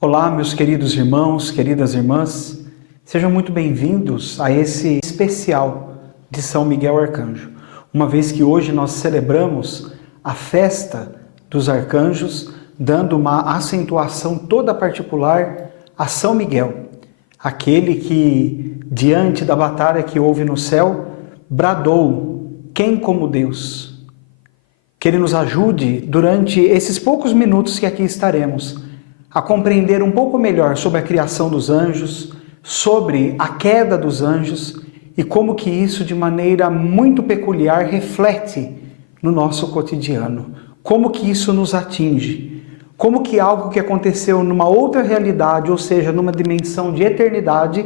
Olá, meus queridos irmãos, queridas irmãs, sejam muito bem-vindos a esse especial de São Miguel Arcanjo, uma vez que hoje nós celebramos a festa dos arcanjos, dando uma acentuação toda particular a São Miguel, aquele que, diante da batalha que houve no céu, bradou: quem como Deus? Que Ele nos ajude, durante esses poucos minutos que aqui estaremos, a compreender um pouco melhor sobre a criação dos anjos, sobre a queda dos anjos e como que isso, de maneira muito peculiar, reflete no nosso cotidiano. Como que isso nos atinge. Como que algo que aconteceu numa outra realidade, ou seja, numa dimensão de eternidade,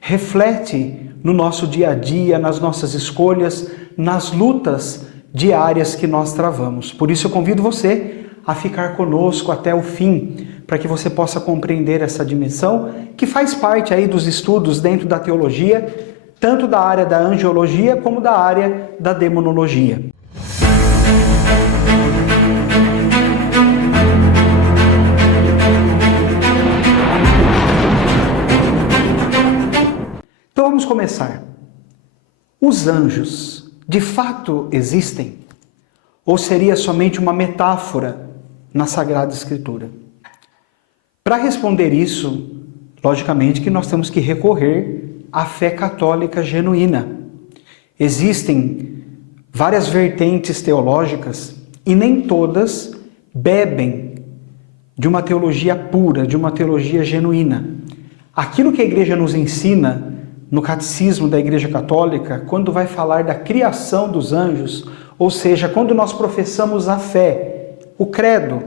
reflete no nosso dia a dia, nas nossas escolhas, nas lutas diárias que nós travamos. Por isso eu convido você a ficar conosco até o fim, para que você possa compreender essa dimensão que faz parte aí dos estudos dentro da teologia, tanto da área da angiologia como da área da demonologia. Então vamos começar. Os anjos, de fato, existem? Ou seria somente uma metáfora na Sagrada Escritura? Para responder isso, logicamente que nós temos que recorrer à fé católica genuína. Existem várias vertentes teológicas e nem todas bebem de uma teologia pura, de uma teologia genuína. Aquilo que a Igreja nos ensina no Catecismo da Igreja Católica, quando vai falar da criação dos anjos, ou seja, quando nós professamos a fé, o credo,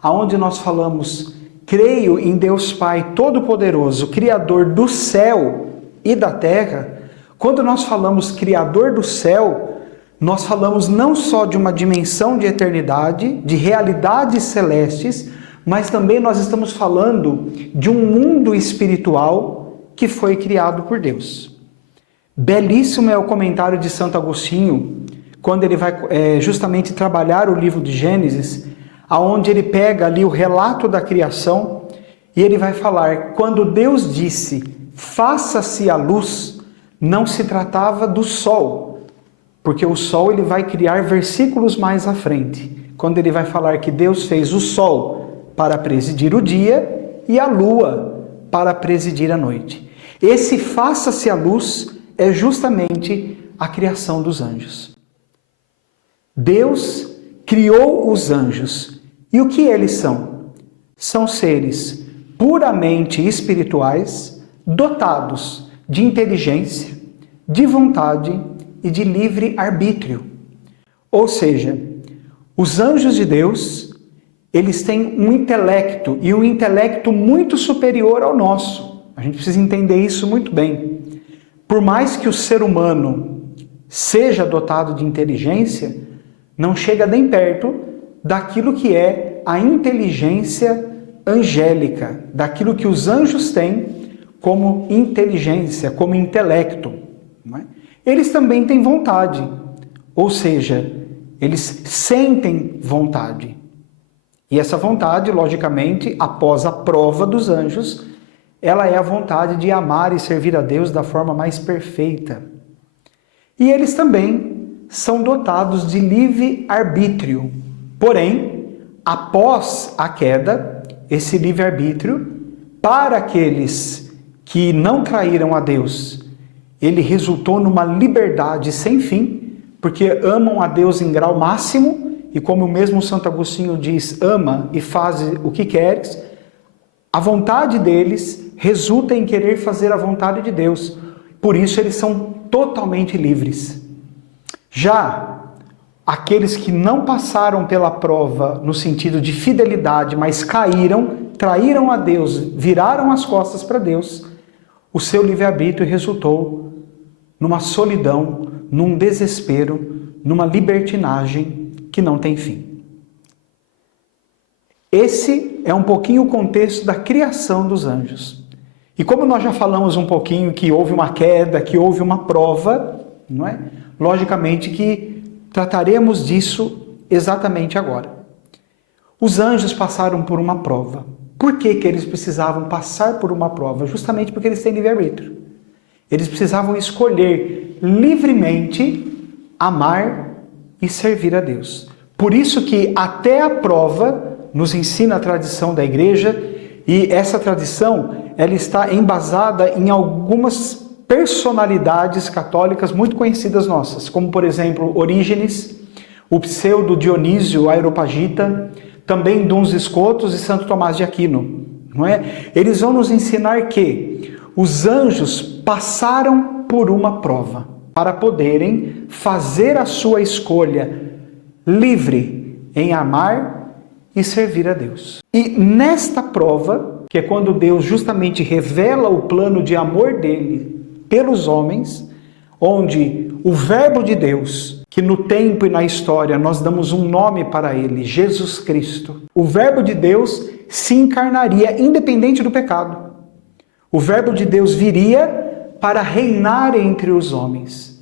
aonde nós falamos: creio em Deus Pai Todo-Poderoso, Criador do céu e da terra. Quando nós falamos Criador do céu, nós falamos não só de uma dimensão de eternidade, de realidades celestes, mas também nós estamos falando de um mundo espiritual que foi criado por Deus. Belíssimo é o comentário de Santo Agostinho, quando ele vai justamente trabalhar o livro de Gênesis, aonde ele pega ali o relato da criação e ele vai falar: quando Deus disse faça-se a luz, não se tratava do sol, porque o sol ele vai criar versículos mais à frente, quando ele vai falar que Deus fez o sol para presidir o dia e a lua para presidir a noite. Esse faça-se a luz é justamente a criação dos anjos. Deus criou os anjos. E o que eles são? São seres puramente espirituais, dotados de inteligência, de vontade e de livre arbítrio. Ou seja, os anjos de Deus, eles têm um intelecto, e um intelecto muito superior ao nosso. A gente precisa entender isso muito bem. Por mais que o ser humano seja dotado de inteligência, não chega nem perto daquilo que é a inteligência angélica, daquilo que os anjos têm como inteligência, como intelecto. Não é? Eles também têm vontade, ou seja, eles sentem vontade. E essa vontade, logicamente, após a prova dos anjos, ela é a vontade de amar e servir a Deus da forma mais perfeita. E eles também são dotados de livre arbítrio. Porém, após a queda, esse livre arbítrio, para aqueles que não traíram a Deus, ele resultou numa liberdade sem fim, porque amam a Deus em grau máximo, e como o mesmo Santo Agostinho diz: ama e faz o que queres. A vontade deles resulta em querer fazer a vontade de Deus. Por isso eles são totalmente livres. Já aqueles que não passaram pela prova no sentido de fidelidade, mas caíram, traíram a Deus, viraram as costas para Deus, o seu livre-arbítrio resultou numa solidão, num desespero, numa libertinagem que não tem fim. Esse é um pouquinho o contexto da criação dos anjos. E como nós já falamos um pouquinho que houve uma queda, que houve uma prova, não é? Logicamente que trataremos disso exatamente agora. Os anjos passaram por uma prova. Por que que eles precisavam passar por uma prova? Justamente porque eles têm livre-arbítrio. Eles precisavam escolher livremente amar e servir a Deus. Por isso que até a prova nos ensina a tradição da igreja, e essa tradição ela está embasada em algumas personalidades católicas muito conhecidas nossas, como por exemplo Orígenes, o pseudo Dionísio Areopagita, também Duns Scotus e Santo Tomás de Aquino, não é? Eles vão nos ensinar que os anjos passaram por uma prova para poderem fazer a sua escolha livre em amar e servir a Deus. E nesta prova, que é quando Deus justamente revela o plano de amor dele pelos homens, onde o Verbo de Deus, que no tempo e na história nós damos um nome para ele, Jesus Cristo, o Verbo de Deus se encarnaria independente do pecado. O Verbo de Deus viria para reinar entre os homens.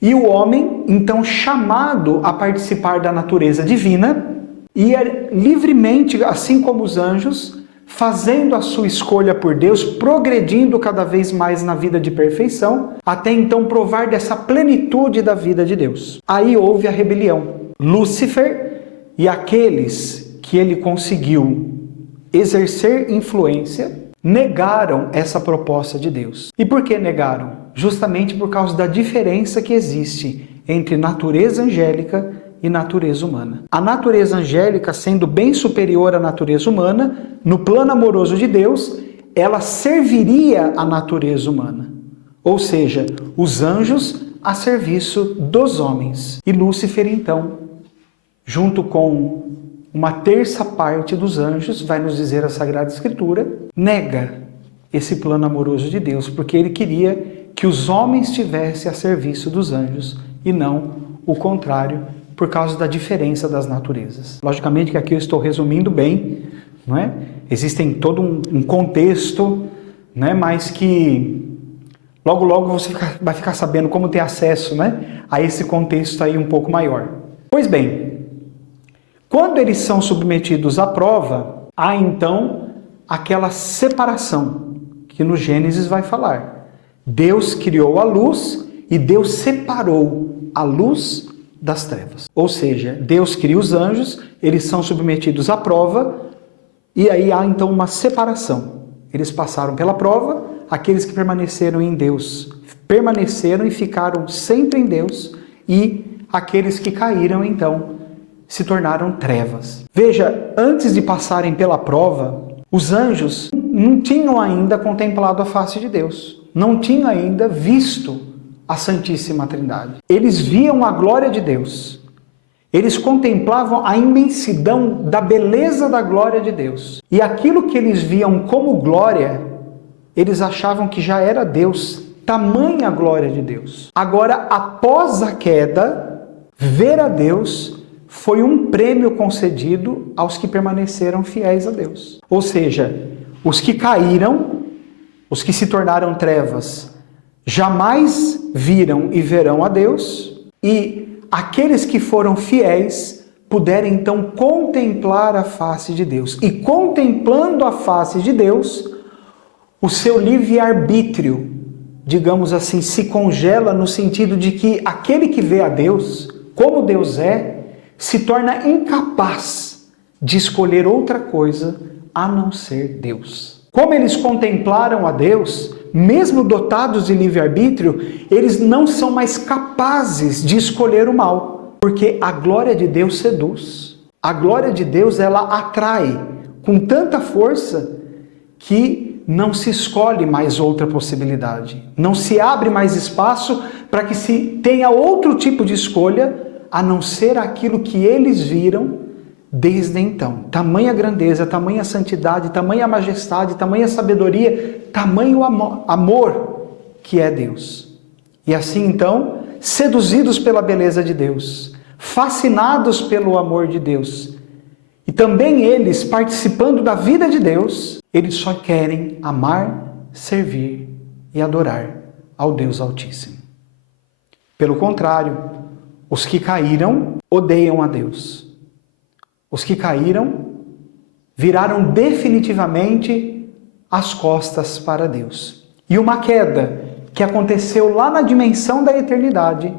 E o homem, então chamado a participar da natureza divina, ia livremente, assim como os anjos, fazendo a sua escolha por Deus, progredindo cada vez mais na vida de perfeição, até então provar dessa plenitude da vida de Deus. Aí houve a rebelião. Lúcifer e aqueles que ele conseguiu exercer influência negaram essa proposta de Deus. E por que negaram? Justamente por causa da diferença que existe entre natureza angélica e natureza humana. A natureza angélica, sendo bem superior à natureza humana, no plano amoroso de Deus, ela serviria à natureza humana. Ou seja, os anjos a serviço dos homens. E Lúcifer, então, junto com uma terça parte dos anjos, vai nos dizer a Sagrada Escritura, nega esse plano amoroso de Deus, porque ele queria que os homens estivessem a serviço dos anjos e não o contrário, por causa da diferença das naturezas. Logicamente que aqui eu estou resumindo bem, não é? Existem todo um contexto, né? Mas que logo você vai ficar sabendo como ter acesso, né? A esse contexto aí um pouco maior. Pois bem, quando eles são submetidos à prova, há então aquela separação que no Gênesis vai falar. Deus criou a luz e Deus separou a luz das trevas. Ou seja, Deus cria os anjos, eles são submetidos à prova, e aí há então uma separação. Eles passaram pela prova, aqueles que permaneceram em Deus permaneceram e ficaram sempre em Deus, e aqueles que caíram então se tornaram trevas. Veja, antes de passarem pela prova, os anjos não tinham ainda contemplado a face de Deus, não tinham ainda visto a Santíssima Trindade. Eles viam a glória de Deus. Eles contemplavam a imensidão da beleza da glória de Deus. E aquilo que eles viam como glória, eles achavam que já era Deus. Tamanha glória de Deus. Agora, após a queda, ver a Deus foi um prêmio concedido aos que permaneceram fiéis a Deus. Ou seja, os que caíram, os que se tornaram trevas, jamais viram e verão a Deus, e aqueles que foram fiéis puderam então contemplar a face de Deus. E contemplando a face de Deus, o seu livre-arbítrio, digamos assim, se congela no sentido de que aquele que vê a Deus, como Deus é, se torna incapaz de escolher outra coisa a não ser Deus. Como eles contemplaram a Deus, mesmo dotados de livre-arbítrio, eles não são mais capazes de escolher o mal, porque a glória de Deus seduz. A glória de Deus, ela atrai com tanta força que não se escolhe mais outra possibilidade. Não se abre mais espaço para que se tenha outro tipo de escolha, a não ser aquilo que eles viram desde então. Tamanha grandeza, tamanha santidade, tamanha majestade, tamanha sabedoria, tamanho amor que é Deus. E assim então, seduzidos pela beleza de Deus, fascinados pelo amor de Deus, e também eles participando da vida de Deus, eles só querem amar, servir e adorar ao Deus Altíssimo. Pelo contrário, os que caíram odeiam a Deus. Os que caíram viraram definitivamente as costas para Deus. E uma queda que aconteceu lá na dimensão da eternidade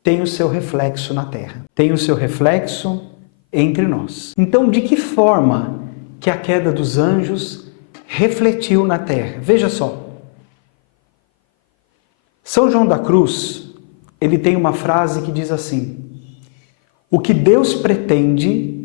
tem o seu reflexo na terra, tem o seu reflexo entre nós. Então, de que forma que a queda dos anjos refletiu na terra? Veja só. São João da Cruz, ele tem uma frase que diz assim: o que Deus pretende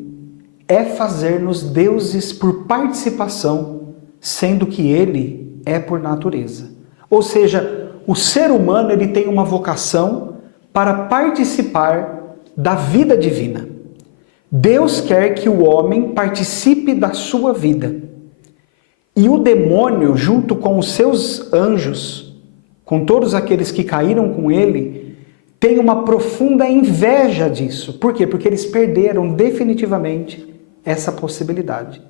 é fazer-nos deuses por participação, sendo que ele é por natureza. Ou seja, o ser humano ele tem uma vocação para participar da vida divina. Deus quer que o homem participe da sua vida. E o demônio, junto com os seus anjos, com todos aqueles que caíram com ele, tem uma profunda inveja disso. Por quê? Porque eles perderam definitivamente essa possibilidade.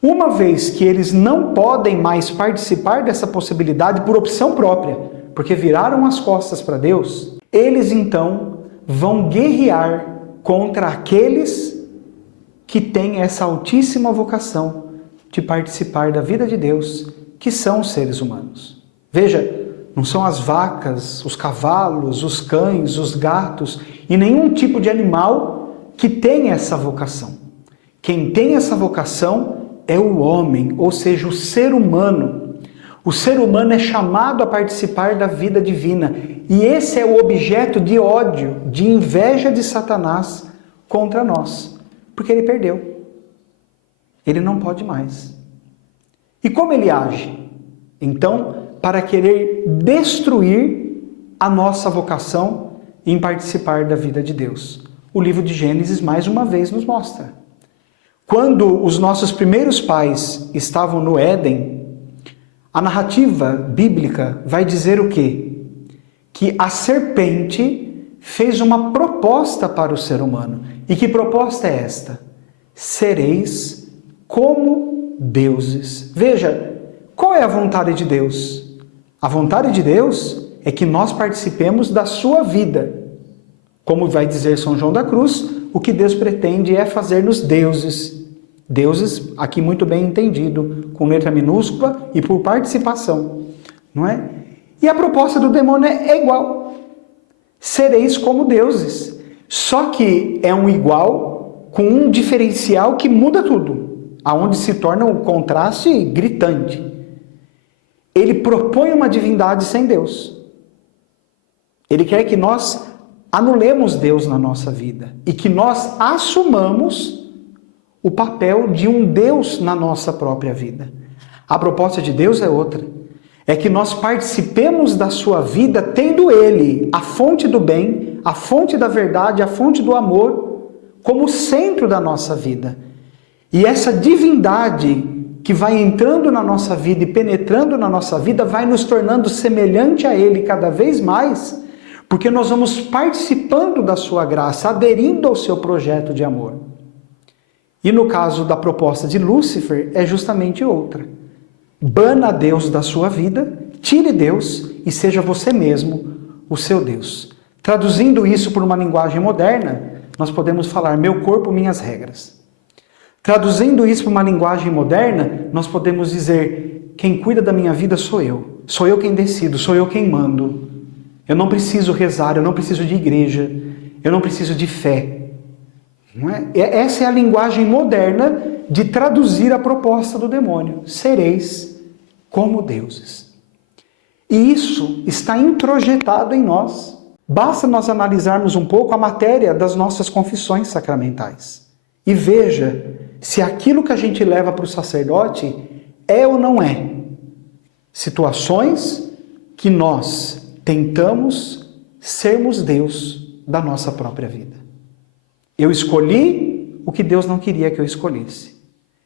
Uma vez que eles não podem mais participar dessa possibilidade por opção própria, porque viraram as costas para Deus, eles então vão guerrear contra aqueles que têm essa altíssima vocação de participar da vida de Deus, que são os seres humanos. Veja, não são as vacas, os cavalos, os cães, os gatos e nenhum tipo de animal que tem essa vocação. Quem tem essa vocação é o homem, ou seja, o ser humano. O ser humano é chamado a participar da vida divina. E esse é o objeto de ódio, de inveja de Satanás contra nós. Porque ele perdeu. Ele não pode mais. E como ele age? Então, para querer destruir a nossa vocação em participar da vida de Deus. O livro de Gênesis, mais uma vez, nos mostra. Quando os nossos primeiros pais estavam no Éden, a narrativa bíblica vai dizer o quê? Que a serpente fez uma proposta para o ser humano. E que proposta é esta? Sereis como deuses. Veja, qual é a vontade de Deus? A vontade de Deus é que nós participemos da sua vida. Como vai dizer São João da Cruz, o que Deus pretende é fazer-nos deuses. Deuses, aqui muito bem entendido, com letra minúscula e por participação, não é? E a proposta do demônio é igual. Sereis como deuses. Só que é um igual com um diferencial que muda tudo, aonde se torna um contraste gritante. Ele propõe uma divindade sem Deus. Ele quer que nós anulemos Deus na nossa vida e que nós assumamos o papel de um Deus na nossa própria vida. A proposta de Deus é outra. É que nós participemos da sua vida tendo Ele, a fonte do bem, a fonte da verdade, a fonte do amor, como centro da nossa vida. E essa divindade que vai entrando na nossa vida e penetrando na nossa vida, vai nos tornando semelhante a Ele cada vez mais, porque nós vamos participando da sua graça, aderindo ao seu projeto de amor. E no caso da proposta de Lúcifer, é justamente outra. Bana Deus da sua vida, tire Deus e seja você mesmo o seu Deus. Traduzindo isso por uma linguagem moderna, nós podemos falar meu corpo, minhas regras. Traduzindo isso para uma linguagem moderna, nós podemos dizer, quem cuida da minha vida sou eu quem decido, sou eu quem mando. Eu não preciso rezar, eu não preciso de igreja, eu não preciso de fé. Não é? Essa é a linguagem moderna de traduzir a proposta do demônio. Sereis como deuses. E isso está introjetado em nós. Basta nós analisarmos um pouco a matéria das nossas confissões sacramentais. E veja se aquilo que a gente leva para o sacerdote é ou não é. Situações que nós tentamos sermos Deus da nossa própria vida. Eu escolhi o que Deus não queria que eu escolhesse.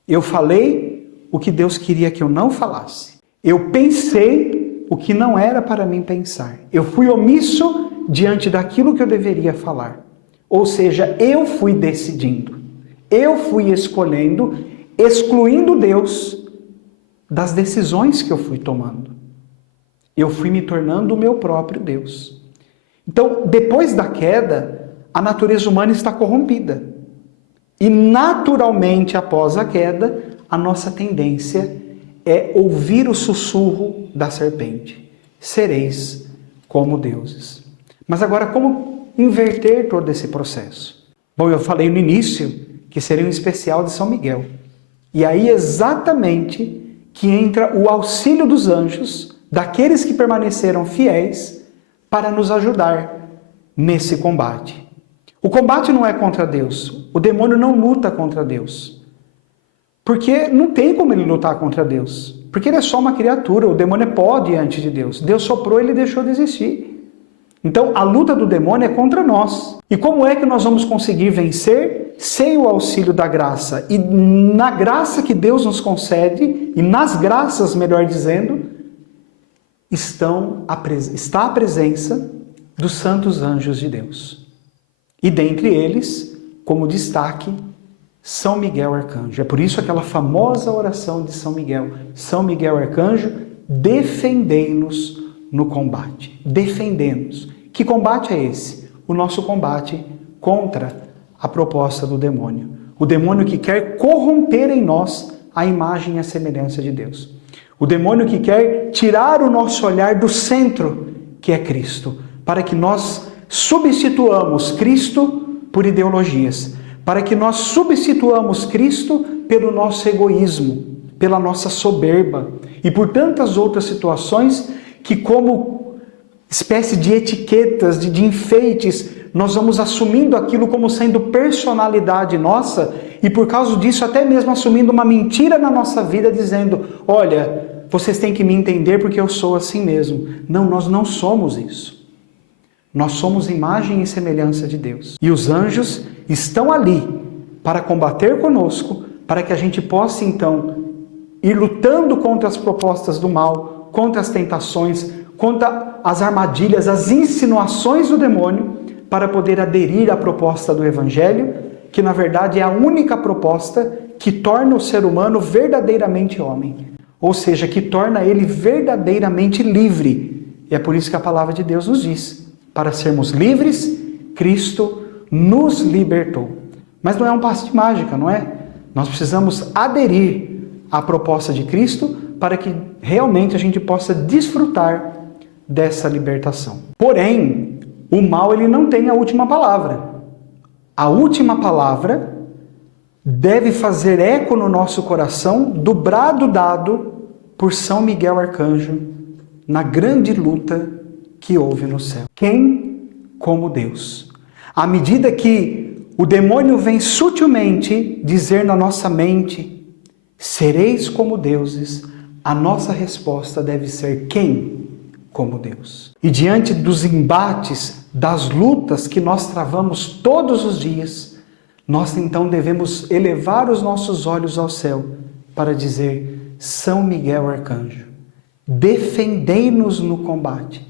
Eu falei o que Deus queria que eu não falasse. Eu pensei o que não era para mim pensar. Eu fui omisso diante daquilo que eu deveria falar. Ou seja, eu fui decidindo. Eu fui escolhendo, excluindo Deus das decisões que eu fui tomando. Eu fui me tornando o meu próprio Deus. Então, depois da queda, a natureza humana está corrompida. E naturalmente, após a queda, a nossa tendência é ouvir o sussurro da serpente. Sereis como deuses. Mas agora, como inverter todo esse processo? Bom, eu falei no início que seria um especial de São Miguel. E aí exatamente que entra o auxílio dos anjos, daqueles que permaneceram fiéis, para nos ajudar nesse combate. O combate não é contra Deus. O demônio não luta contra Deus. Porque não tem como ele lutar contra Deus. Porque ele é só uma criatura. O demônio é pó diante de Deus. Deus soprou e ele deixou de existir. Então, a luta do demônio é contra nós. E como é que nós vamos conseguir vencer? Sem o auxílio da graça. E na graça que Deus nos concede, e nas graças, melhor dizendo, está a presença dos santos anjos de Deus. E dentre eles, como destaque, São Miguel Arcanjo. É por isso aquela famosa oração de São Miguel. São Miguel Arcanjo, defendei-nos no combate. Defendemos. Que combate é esse? O nosso combate contra a proposta do demônio. O demônio que quer corromper em nós a imagem e a semelhança de Deus. O demônio que quer tirar o nosso olhar do centro, que é Cristo, para que nós substituamos Cristo por ideologias, para que nós substituamos Cristo pelo nosso egoísmo, pela nossa soberba e por tantas outras situações que, como espécie de etiquetas, de enfeites, nós vamos assumindo aquilo como sendo personalidade nossa e por causa disso até mesmo assumindo uma mentira na nossa vida, dizendo, olha, vocês têm que me entender porque eu sou assim mesmo. Não, nós não somos isso. Nós somos imagem e semelhança de Deus. E os anjos estão ali para combater conosco, para que a gente possa então ir lutando contra as propostas do mal, contra as tentações, contra as armadilhas, as insinuações do demônio, para poder aderir à proposta do Evangelho, que na verdade é a única proposta que torna o ser humano verdadeiramente homem. Ou seja, que torna ele verdadeiramente livre. E é por isso que a palavra de Deus nos diz, para sermos livres, Cristo nos libertou. Mas não é um passe de mágica, não é? Nós precisamos aderir à proposta de Cristo para que realmente a gente possa desfrutar dessa libertação. Porém, o mal ele não tem a última palavra. A última palavra deve fazer eco no nosso coração do brado dado por São Miguel Arcanjo na grande luta que houve no céu. Quem como Deus? À medida que o demônio vem sutilmente dizer na nossa mente, sereis como deuses, a nossa resposta deve ser quem como Deus? E diante dos embates, das lutas que nós travamos todos os dias, nós então devemos elevar os nossos olhos ao céu para dizer, São Miguel Arcanjo, defendei-nos no combate.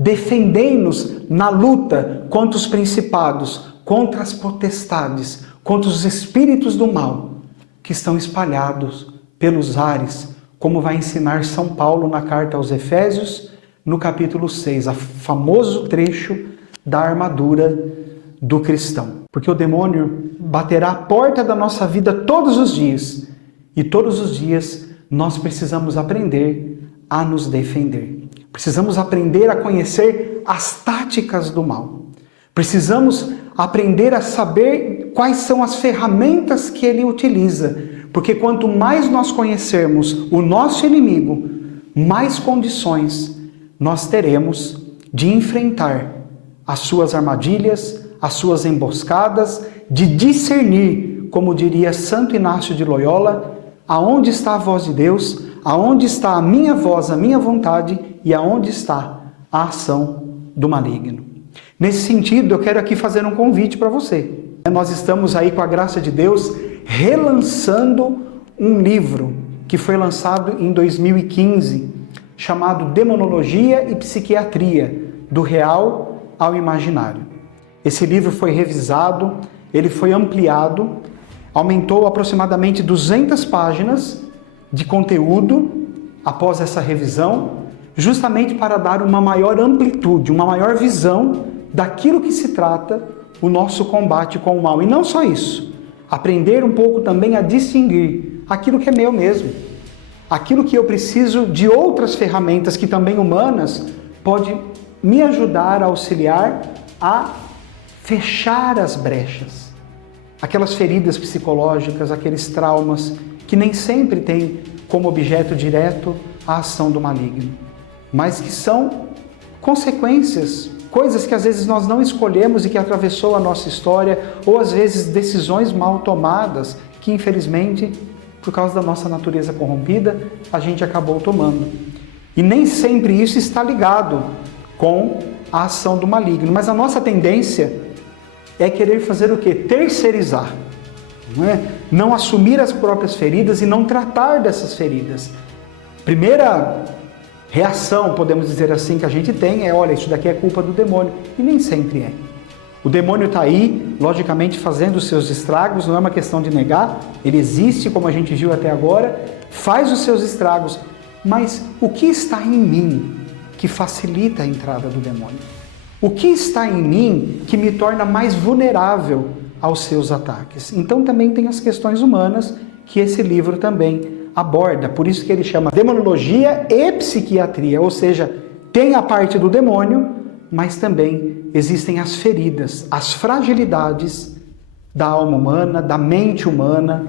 Defendei-nos na luta contra os principados, contra as potestades, contra os espíritos do mal que estão espalhados pelos ares, como vai ensinar São Paulo na carta aos Efésios, no capítulo 6, o famoso trecho da armadura do cristão. Porque o demônio baterá a porta da nossa vida todos os dias, e todos os dias nós precisamos aprender a nos defender. Precisamos aprender a conhecer as táticas do mal. Precisamos aprender a saber quais são as ferramentas que ele utiliza. Porque quanto mais nós conhecermos o nosso inimigo, mais condições nós teremos de enfrentar as suas armadilhas, as suas emboscadas, de discernir, como diria Santo Inácio de Loyola, aonde está a voz de Deus, aonde está a minha voz, a minha vontade e aonde está a ação do maligno. Nesse sentido, eu quero aqui fazer um convite para você. Nós estamos aí, com a graça de Deus, relançando um livro que foi lançado em 2015, chamado Demonologia e Psiquiatria, do Real ao Imaginário. Esse livro foi revisado, ele foi ampliado, aumentou aproximadamente 200 páginas de conteúdo após essa revisão, justamente para dar uma maior amplitude, uma maior visão daquilo que se trata o nosso combate com o mal. E não só isso, aprender um pouco também a distinguir aquilo que é meu mesmo, aquilo que eu preciso de outras ferramentas que também humanas pode me ajudar a auxiliar a fechar as brechas, aquelas feridas psicológicas, aqueles traumas que nem sempre têm como objeto direto a ação do maligno, mas que são consequências, coisas que às vezes nós não escolhemos e que atravessou a nossa história, ou às vezes decisões mal tomadas que infelizmente, por causa da nossa natureza corrompida, a gente acabou tomando. E nem sempre isso está ligado com a ação do maligno, mas a nossa tendência é querer fazer o quê? Terceirizar, não é? Não assumir as próprias feridas e não tratar dessas feridas. Primeira reação, podemos dizer assim, que a gente tem é, olha, isso daqui é culpa do demônio, e nem sempre é. O demônio está aí, logicamente, fazendo os seus estragos, não é uma questão de negar, ele existe, como a gente viu até agora, faz os seus estragos, mas o que está em mim que facilita a entrada do demônio? O que está em mim que me torna mais vulnerável aos seus ataques? Então também tem as questões humanas que esse livro também aborda, por isso que ele chama Demonologia e Psiquiatria, ou seja, tem a parte do demônio, mas também existem as feridas, as fragilidades da alma humana, da mente humana,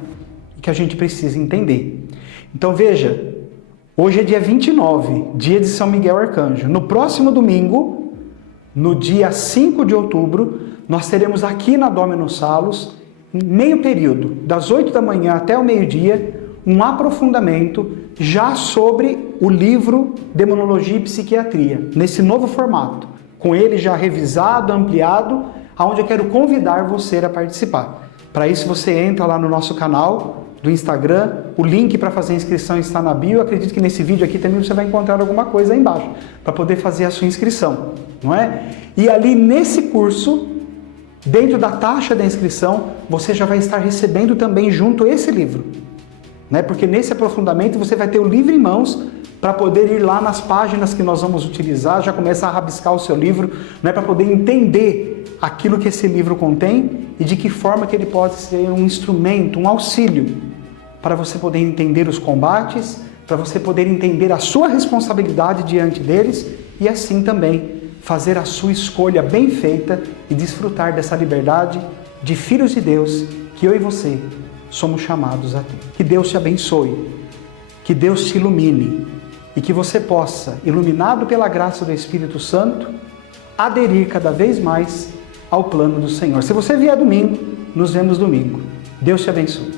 que a gente precisa entender. Então veja, hoje é dia 29, dia de São Miguel Arcanjo. No próximo domingo, no dia 5 de outubro, nós teremos aqui na Dominus Salus, em meio período, das 8 da manhã até o meio-dia, um aprofundamento já sobre o livro Demonologia e Psiquiatria, nesse novo formato, com ele já revisado, ampliado, aonde eu quero convidar você a participar. Para isso você entra lá no nosso canal do Instagram, o link para fazer a inscrição está na bio, eu acredito que nesse vídeo aqui também você vai encontrar alguma coisa aí embaixo, para poder fazer a sua inscrição, não é? E ali nesse curso, dentro da taxa da inscrição, você já vai estar recebendo também junto esse livro, né? Porque nesse aprofundamento você vai ter o livro em mãos para poder ir lá nas páginas que nós vamos utilizar, já começar a rabiscar o seu livro, né? Para poder entender aquilo que esse livro contém e de que forma que ele pode ser um instrumento, um auxílio para você poder entender os combates, para você poder entender a sua responsabilidade diante deles e assim também fazer a sua escolha bem feita e desfrutar dessa liberdade de filhos de Deus que eu e você somos chamados a ter. Que Deus te abençoe, que Deus te ilumine e que você possa, iluminado pela graça do Espírito Santo, aderir cada vez mais ao plano do Senhor. Se você vier domingo, nos vemos domingo. Deus te abençoe.